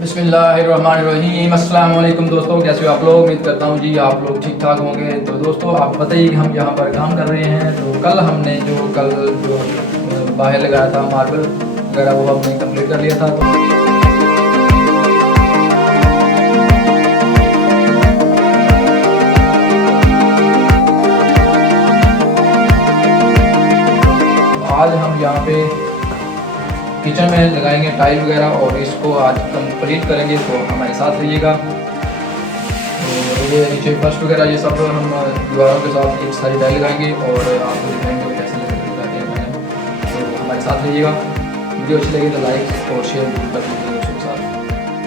बिस्मिल्लाहिर्रहमानिर्रहीम। अस्सलाम वालेकुम दोस्तों, कैसे हो आप लोग? उम्मीद करता हूँ जी आप लोग ठीक ठाक होंगे। तो दोस्तों आप बताइए कि हम यहाँ पर काम कर रहे हैं। तो कल जो बाहर लगाया था मार्बल वगैरह वो हमने कंप्लीट कर लिया था। तो आज हम यहाँ पे किचन में लगाएंगे टाइल वगैरह और इसको आज कंप्लीट करेंगे, तो हमारे साथ रहिएगा। तो ये नीचे फर्श वगैरह ये सब हम दीवारों के साथ एक सारी टाइल लगाएंगे और आपको दिखाएंगे कैसे लगाते हैं मैंने। तो हमारे साथ रहिएगा। वीडियो अच्छी लगी तो लाइक और शेयर जरूर कर दीजिएगा दोस्तों के साथ।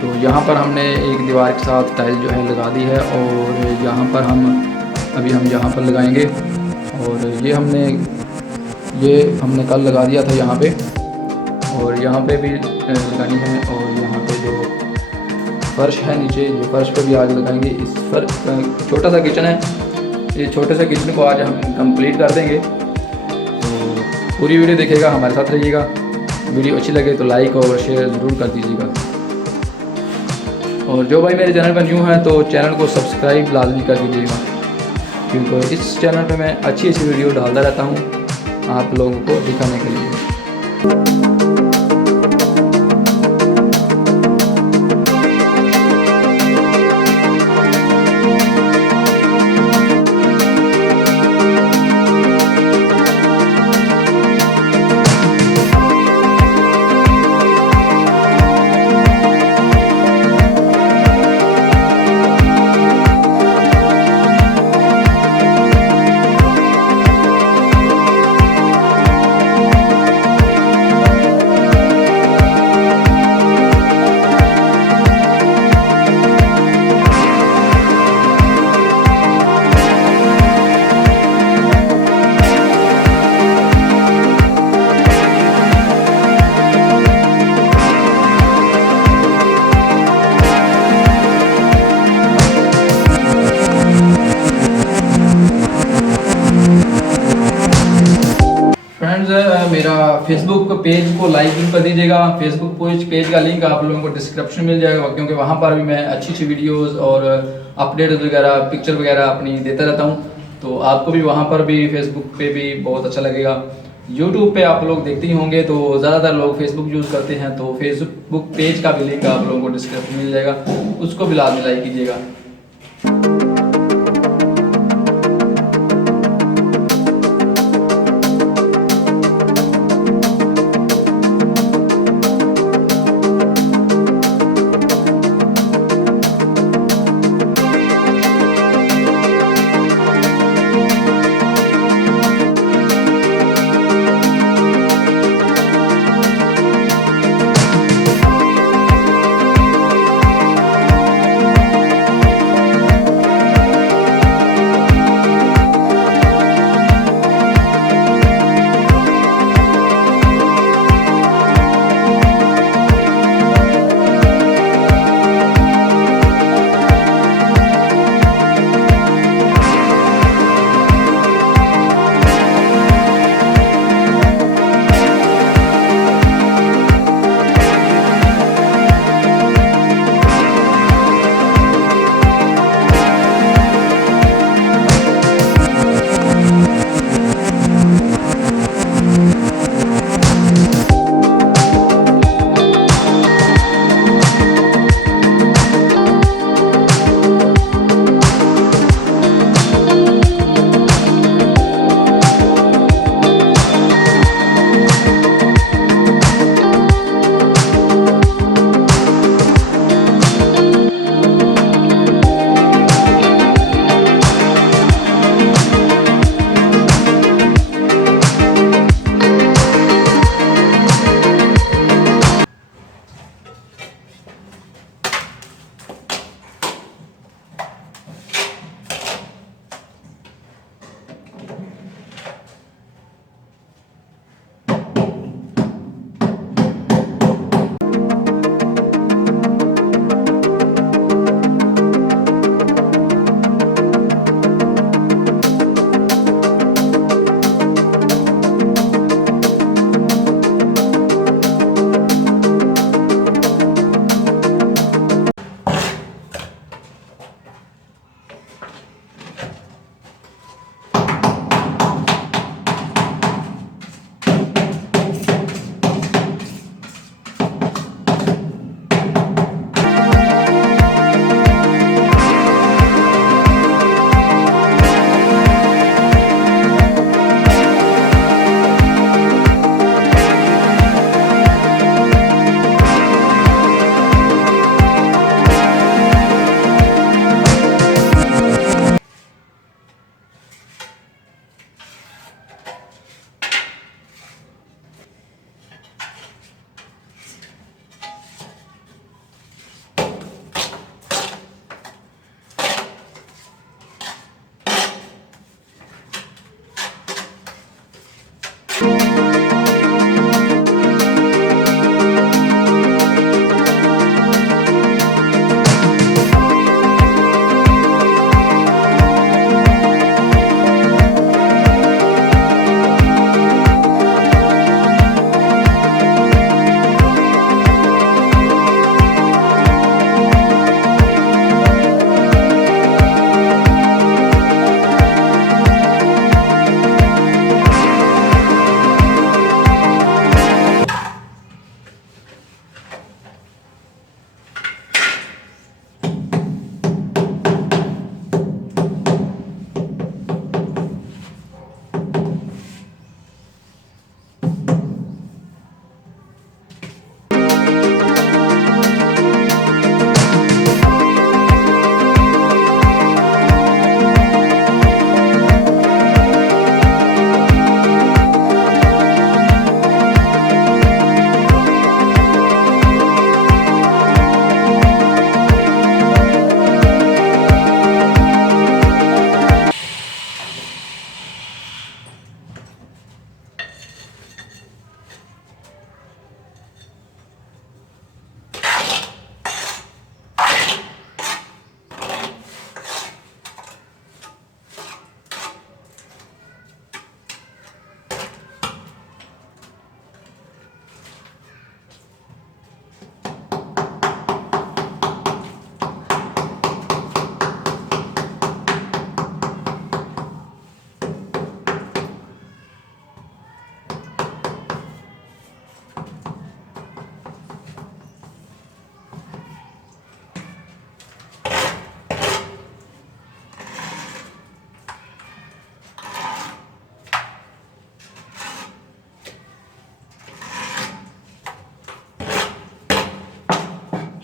तो यहाँ पर हमने एक दीवार के साथ टाइल जो है लगा दी है और यहाँ पर हम यहाँ पर लगाएंगे। और ये हमने कल लगा दिया था यहाँ पे, और यहाँ पे भी लगानी है। और यहाँ पे जो फर्श है नीचे, ये फर्श पे भी आज लगाएंगे। इस फर्श छोटा सा किचन है, ये छोटे से किचन को आज हम कंप्लीट कर देंगे। तो पूरी वीडियो देखिएगा, हमारे साथ रहिएगा। वीडियो अच्छी लगे तो लाइक और शेयर ज़रूर कर दीजिएगा। और जो भाई मेरे चैनल पर न्यू है तो चैनल को सब्सक्राइब लाजमी कर दीजिएगा, क्योंकि इस चैनल पर मैं अच्छी वीडियो डालता रहता हूँ आप लोगों को दिखाने के लिए। मेरा फेसबुक पेज को लाइक भी कर दीजिएगा। फेसबुक पेज का लिंक आप लोगों को डिस्क्रिप्शन में मिल जाएगा, क्योंकि वहाँ पर भी मैं अच्छी वीडियोस और अपडेट वगैरह पिक्चर वगैरह अपनी देता रहता हूँ। तो आपको भी वहाँ पर भी फेसबुक पे भी बहुत अच्छा लगेगा। यूट्यूब पे आप लोग देखते ही होंगे, तो ज़्यादातर लोग फेसबुक यूज़ करते हैं, तो फेसबुक पेज का भी लिंक आप लोगों को डिस्क्रिप्शन में मिल जाएगा, उसको भी लाजमी लाइक कीजिएगा।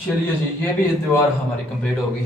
चलिए जी, ये भी दीवार हमारी कंप्लीट होगी।